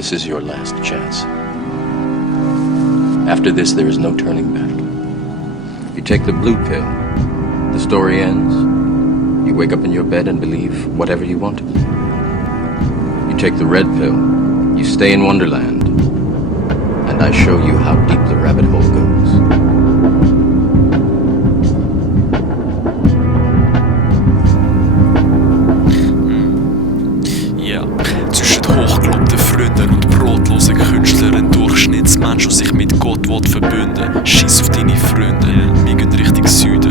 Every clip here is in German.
this is your last chance. After this, there is no turning back. You take the blue pill, the story ends. You wake up in your bed and believe whatever you want to. You take the red pill, you stay in Wonderland, and I show you how deep the rabbit hole goes. Zwischen hochglobten Fründen und brotlosen Künstlern ein Durchschnittsmensch, der sich mit Gott wott verbünde. Schiss auf deine Fründe, mich gönd richtig Süde.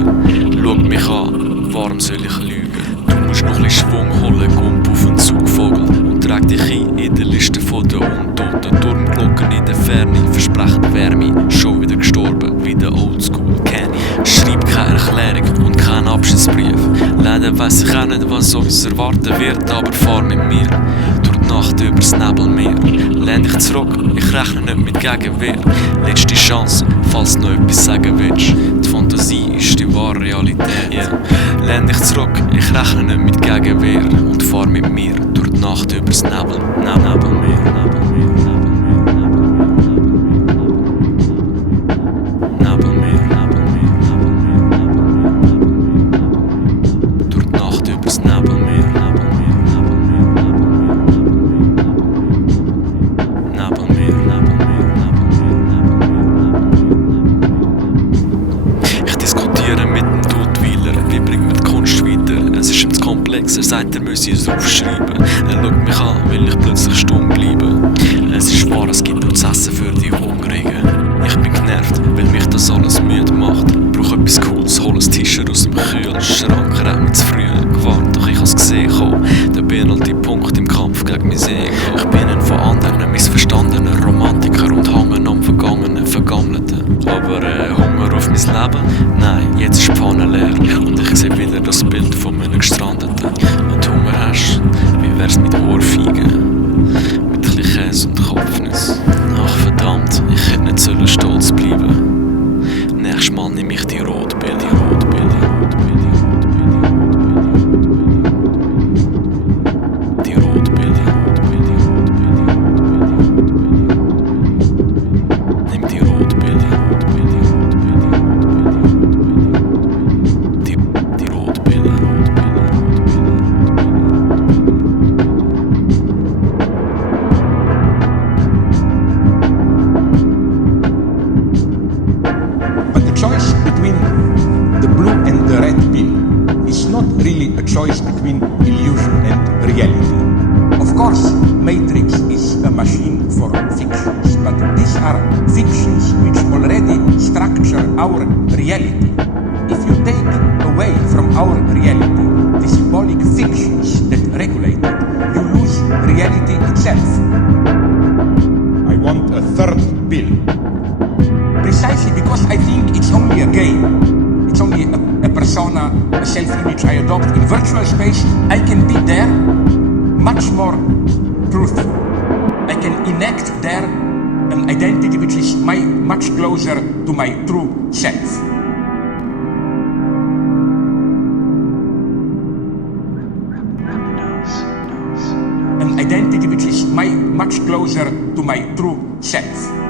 Lueg mich an, warum soll ich lügen? Du musst noch ein Schwung holen, gump auf den Zugvogel und träg dich ein in der Liste von den Untoten. Turmglocken in der Ferne versprechen Wärme, schon wieder gestorben wie der Oldschool Kenny. Schreib keine Erklärung und keinen Abschiedsbrief. Leider weiss ich auch nicht, was uns erwarten wird, aber fahr mit mir durch die Nacht übers Nebelmeer. Lehn dich zurück, ich rechne nicht mit Gegenwehr. Letzte Chance, falls du noch etwas sagen willst. Die Fantasie ist die wahre Realität. Lehn dich zurück, ich rechne nicht mit Gegenwehr. Und fahr mit mir durch die Nacht übers Nebelmeer. Er sagt, er müsse es aufschreiben. Er schaut mich an, will ich plötzlich stumm bleiben. Es ist wahr, es gibt uns Essen für die Hungrigen. Ich bin genervt, weil mich das alles müde macht. Brauch etwas Cooles, hol ein T-Shirt aus dem Kühlschrank, renn mich zu früh gewarnt, doch ich has gesehen kommen. Der Penalty-Punkt im Kampf gegen mein Ego. Ich bin ein von anderen missverstandener Romantiker und hangen am Vergangenen, Vergammelten. Aber Hunger auf mein Leben? Nein, jetzt ist die Pfanne leer. Und ich sehe wieder das Bild von einem Gestrandeten. Wenn du Hunger hast, wie wär's mit Ohrfeigen? Mit ein bisschen Käse und Kopfnuss. Ach verdammt, ich hätte nicht sollen stolz bleiben. Nächstes Mal nehme ich die Rot Pille. Choice between illusion and reality. Of course, Matrix is a machine for fictions, but these are fictions which already structure our reality. If you take away from our reality the symbolic fictions that regulate it, you lose reality itself. I want a third pill. Precisely because I think it's only a game. It's only a persona, a self-image I adopt. In virtual space, I can be there much more truthful. I can enact there an identity which is much closer to my true self. An identity which is much closer to my true self.